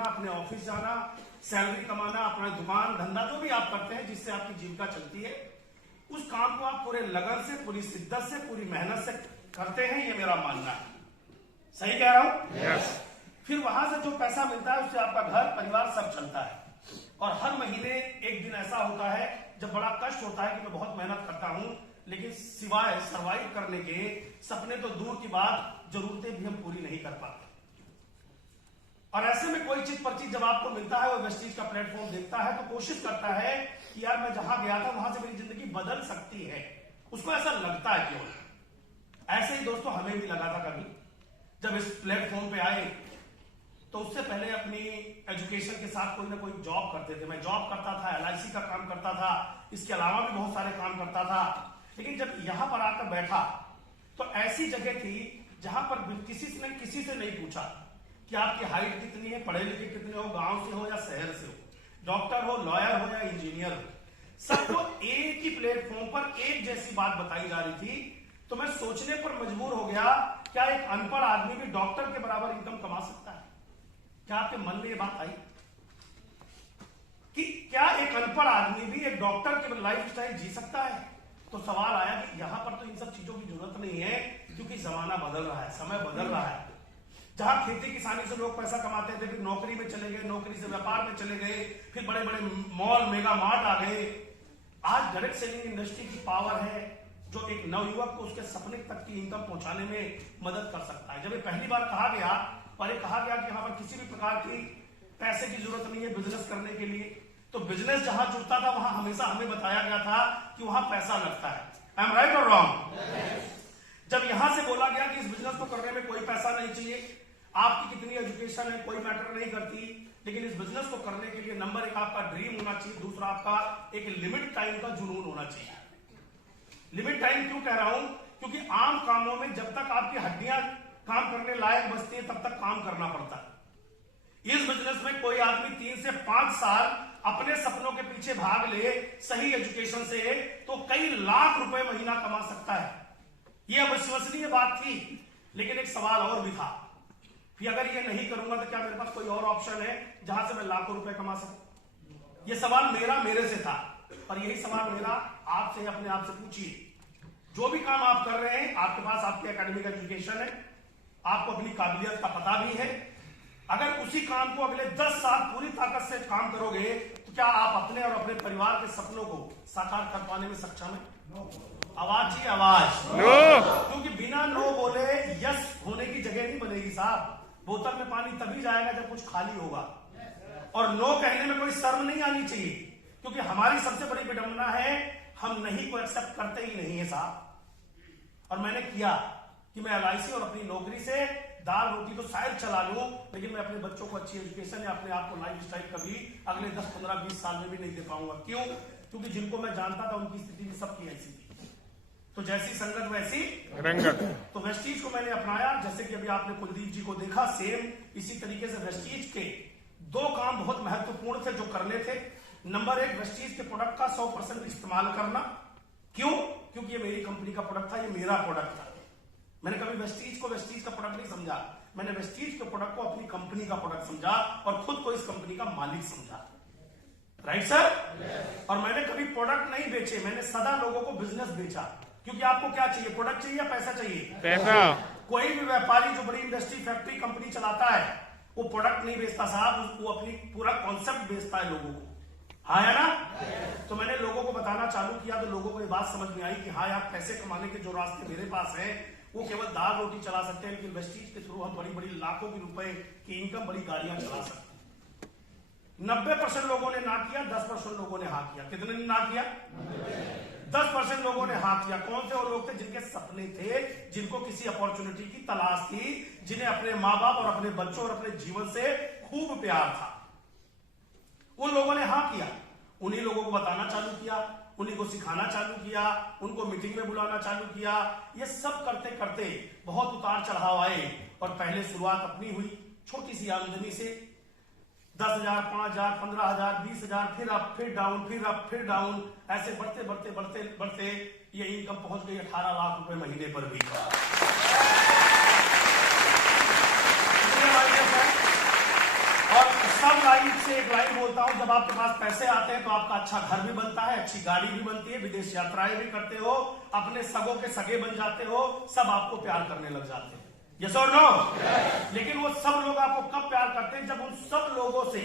सीखना, अपने ऑफिस जाना, सैलरी कमाना, अपना दुकान धंधा जो भी आप करते हैं जिससे आपकी जीविका चलती है, उस काम को आप पूरे लगन से, पूरी शिद्दत से, पूरी मेहनत से करते हैं, ये मेरा मानना है। सही कह रहा हूं? यस। फिर वहां से जो पैसा मिलता है उससे आपका घर परिवार सब चलता है। और हर महीने एक दिन ऐसा होता है जब बड़ा कष्ट होता है कि मैं बहुत मेहनत करता हूं, लेकिन सिवाय सरवाइव करने के सपने तो दूर की बात, जरूरतें भी हम पूरी नहीं कर पाते। और ऐसे में कोई चीज पर चीज जब आपको मिलता है, वो वेस्टीज का प्लेटफॉर्म देखता है तो कोशिश करता है कि यार मैं जहां गया था वहां से मेरी जिंदगी बदल सकती है। उसको ऐसा लगता है केवल। ऐसे ही दोस्तों हमें भी लगा था कभी जब इस प्लेटफॉर्म पे आए, तो उससे पहले अपनी एजुकेशन के साथ कोई ना कोई जॉब करते थे। मैं जॉब करता था, LIC का काम करता था, इसके अलावा भी बहुत सारे काम करता था। लेकिन जब यहां पर आकर बैठा तो ऐसी जगह थी जहां पर किसी ने किसी से नहीं पूछा कि आपकी हाइट कितनी है, पढ़े लिखे कितने हो, गांव से हो या शहर से हो, डॉक्टर हो, लॉयर हो या इंजीनियर हो, सबको एक ही प्लेटफॉर्म पर एक जैसी बात बताई जा रही थी। तो मैं सोचने पर मजबूर हो गया, क्या एक अनपढ़ आदमी भी डॉक्टर के बराबर इनकम कमा सकता है? क्या आपके मन में ये बात आई कि क्या एक अनपढ़ आदमी भी एक डॉक्टर की लाइफ स्टाइल जी सकता है? तो सवाल आया कि यहां पर तो इन सब चीजों की जरूरत नहीं है, क्योंकि जमाना बदल रहा है, समय बदल रहा है। जहां खेती किसानी से लोग पैसा कमाते थे, फिर नौकरी में चले गए, नौकरी से व्यापार में चले गए, फिर बड़े बड़े मॉल, मेगा मार्ट आ गए। आज डायरेक्ट सेलिंग इंडस्ट्री की पावर है जो एक नवयुवक को उसके सपने तक की इनकम पहुंचाने में मदद कर सकता है। जब ये पहली बार कहा गया और ये कहा गया कि यहाँ पर किसी भी प्रकार की पैसे की जरूरत नहीं है बिजनेस करने के लिए, तो बिजनेस जहां जुड़ता था वहां हमेशा हमें बताया गया था कि वहां पैसा लगता है। आई एम राइट और रॉन्ग? जब यहां से बोला गया कि इस बिजनेस को करने में कोई पैसा नहीं चाहिए, आपकी कितनी एजुकेशन है कोई मैटर नहीं करती, लेकिन इस बिजनेस को करने के लिए नंबर एक आपका ड्रीम होना चाहिए, दूसरा आपका एक लिमिट टाइम का जुनून होना चाहिए। लिमिट टाइम क्यों कह रहा हूं? क्योंकि आम कामों में जब तक आपकी हड्डियां काम करने लायक बचती है तब तक काम करना पड़ता है। इस बिजनेस में कोई आदमी 3 से 5 साल अपने सपनों के पीछे भाग ले सही एजुकेशन से, तो कई लाख रुपए महीना कमा सकता है। यह अविश्वसनीय बात थी, लेकिन एक सवाल और भी था कि अगर ये नहीं करूंगा तो क्या मेरे पास कोई और ऑप्शन है जहां से मैं लाखों रुपए कमा सकूं? यह सवाल मेरे से था, और यही सवाल मेरा आपसे, अपने आप से पूछिए। जो भी काम आप कर रहे हैं, आपके पास आपकी एकेडमिक एजुकेशन है, आपको अपनी काबिलियत का पता भी है, अगर उसी काम को अगले 10 साल पूरी ताकत से काम करोगे तो क्या आप अपने और अपने परिवार के सपनों को साकार कर पाने में सक्षम है? आवाज ही आवाज। क्योंकि बिना नो बोले यस होने की जगह नहीं बनेगी साहब। बोतल में पानी तभी जाएगा जब कुछ खाली होगा, और नो कहने में कोई शर्म नहीं आनी चाहिए, क्योंकि हमारी सबसे बड़ी विडंबना है हम नहीं को एक्सेप्ट करते ही नहीं है साहब। और मैंने किया कि मैं LIC और अपनी नौकरी से दाल रोटी तो शायद चला लूं, लेकिन मैं अपने बच्चों को अच्छी एजुकेशन या अपने आप को लाइफ स्टाइल कभी अगले 10, 15, 20 साल में भी नहीं दे पाऊंगा। क्यों? क्योंकि जिनको मैं जानता था उनकी स्थिति भी सबकी ऐसी थी। तो जैसी संगत वैसी रंगत। तो वेस्टीज को मैंने अपनाया, जैसे कि अभी आपने कुलदीप जी को देखा, सेम इसी तरीके से वेस्टीज के 2 काम बहुत महत्वपूर्ण थे जो करने थे। नंबर 1, वेस्टीज के प्रोडक्ट का 100% इस्तेमाल करना। क्यों? क्योंकि ये मेरी कंपनी का प्रोडक्ट था, ये मेरा प्रोडक्ट था। मैंने कभी वेस्टीज को वेस्टीज का प्रोडक्ट नहीं समझा, मैंने वेस्टीज के प्रोडक्ट को अपनी कंपनी का प्रोडक्ट समझा और खुद को इस कंपनी का मालिक समझा। Right sir? और मैंने कभी प्रोडक्ट नहीं बेचे, मैंने सदा लोगों को बिजनेस बेचा। क्योंकि आपको क्या चाहिए? प्रोडक्ट चाहिए या पैसा चाहिए? पैसा। कोई भी व्यापारी जो बड़ी इंडस्ट्री, फैक्ट्री, कंपनी चलाता है, वो प्रोडक्ट नहीं बेचता साहब, वो अपनी पूरा कॉन्सेप्ट बेचता है लोगों को। हाँ है ना? तो मैंने लोगों को बताना चालू किया, तो लोगों को ये बात समझ में आई कि हाँ यार, पैसे कमाने के जो रास्ते मेरे पास है वो केवल दाल रोटी चला सकते हैं, लेकिन वेस्टीज के थ्रू हम बड़ी बड़ी लाखों की रुपए की इनकम, बड़ी गाड़ियां चला सकते हैं। 90% लोगों ने ना किया, 10% लोगों ने हाँ किया। कितने ने ना किया? 10% लोगों ने हाँ किया। कौन से वो लोग थे? जिनके सपने थे, जिनको किसी अपॉर्चुनिटी की तलाश थी, जिन्हें अपने माँ बाप और अपने बच्चों और अपने जीवन से खूब प्यार था। उन लोगों ने हाँ किया, उन्हीं लोगों को बताना चालू किया, उन्हीं को सिखाना चालू किया, उनको मीटिंग में बुलाना चालू किया। ये सब करते करते बहुत उतार चढ़ाव आए, और पहले शुरुआत अपनी हुई छोटी सी आमदनी से, 10,000, 5,000, 15,000, 20,000, फिर अप, फिर डाउन, फिर अप, फिर डाउन, ऐसे बढ़ते बढ़ते बढ़ते बढ़ते ये इनकम पहुंच गई 18 लाख रुपए महीने पर भी। और सब लाइफ से एक लाइन बोलता हूं, जब आपके पास पैसे आते हैं तो आपका अच्छा घर भी बनता है, अच्छी गाड़ी भी बनती है, विदेश यात्राएं भी करते हो, अपने सगों के सगे बन जाते हो, सब आपको प्यार करने लग जाते हैं। यस और नो? लेकिन वो सब लोग आपको कब प्यार करते हैं? जब उन सब लोगों से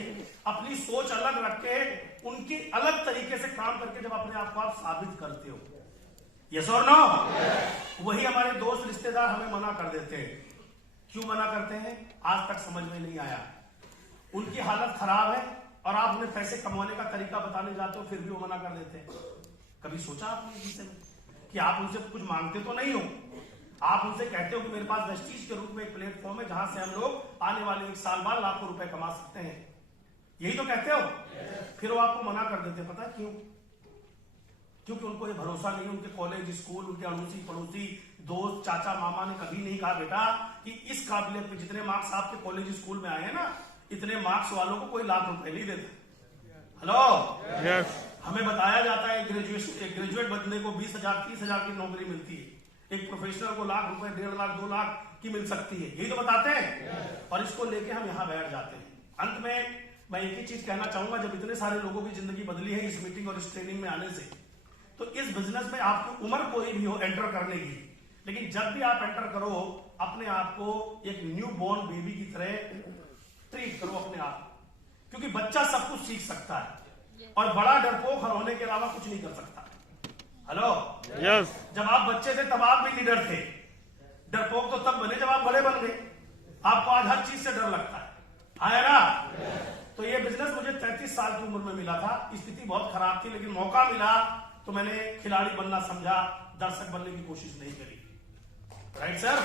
अपनी सोच अलग रख के, उनकी अलग तरीके से काम करके जब अपने आप को आप साबित करते हो। यस और नो? वही हमारे दोस्त रिश्तेदार हमें मना कर देते हैं। क्यों मना करते हैं? आज तक समझ में नहीं आया। उनकी हालत खराब है और आप उन्हें पैसे कमाने का तरीका बताने जाते हो, फिर भी वो मना कर देते हैं। कभी सोचा आपने इस विषय में कि आप उनसे कुछ मांगते तो नहीं हो, आप उनसे कहते हो कि मेरे पास वेस्टीज के रूप में एक प्लेटफॉर्म है जहां से हम लोग आने वाले 1 साल बाद लाखों रुपए कमा सकते हैं, यही तो कहते हो। फिर वो आपको मना कर देते हैं। पता है क्यों? क्योंकि उनको ये भरोसा नहीं, उनके कॉलेज स्कूल, उनके अड़ोसी पड़ोसी दोस्त चाचा मामा ने कभी नहीं कहा बेटा कि इस काबिलियत में जितने मार्क्स आपके कॉलेज स्कूल में आए हैं ना, इतने मार्क्स वालों को कोई लाख रुपए नहीं देता। Hello, yes. हमें बताया जाता है ग्रेजुएट बंदे को 20,000 30,000 की नौकरी मिलती है, एक प्रोफेशनल को लाख रुपए 1.5 लाख 2 लाख की मिल सकती है, यही तो बताते हैं। और इसको लेके हम यहाँ बैठ जाते हैं। अंत में मैं एक ही चीज कहना चाहूंगा, जब इतने सारे लोगों की जिंदगी बदली है इस मीटिंग और इस ट्रेनिंग में आने से, तो इस बिजनेस में आपकी उम्र कोई भी हो एंटर करने की, लेकिन जब भी आप एंटर करो अपने आप को एक न्यू बॉर्न बेबी की तरह ट्रीट करो अपने आप, क्योंकि बच्चा सब कुछ सीख सकता है और बड़ा डरपोक होने के अलावा कुछ नहीं कर सकता। Hello, yes. जब आप बच्चे थे तब आप भी निडर थे, डरपोक तो तब बने जब आप बड़े बन गए। आपको आज हर चीज से डर लगता है ना? तो ये बिजनेस मुझे 33 साल की उम्र में मिला था, स्थिति बहुत खराब थी, लेकिन मौका मिला तो मैंने खिलाड़ी बनना समझा, दर्शक बनने की कोशिश नहीं करी। Right sir?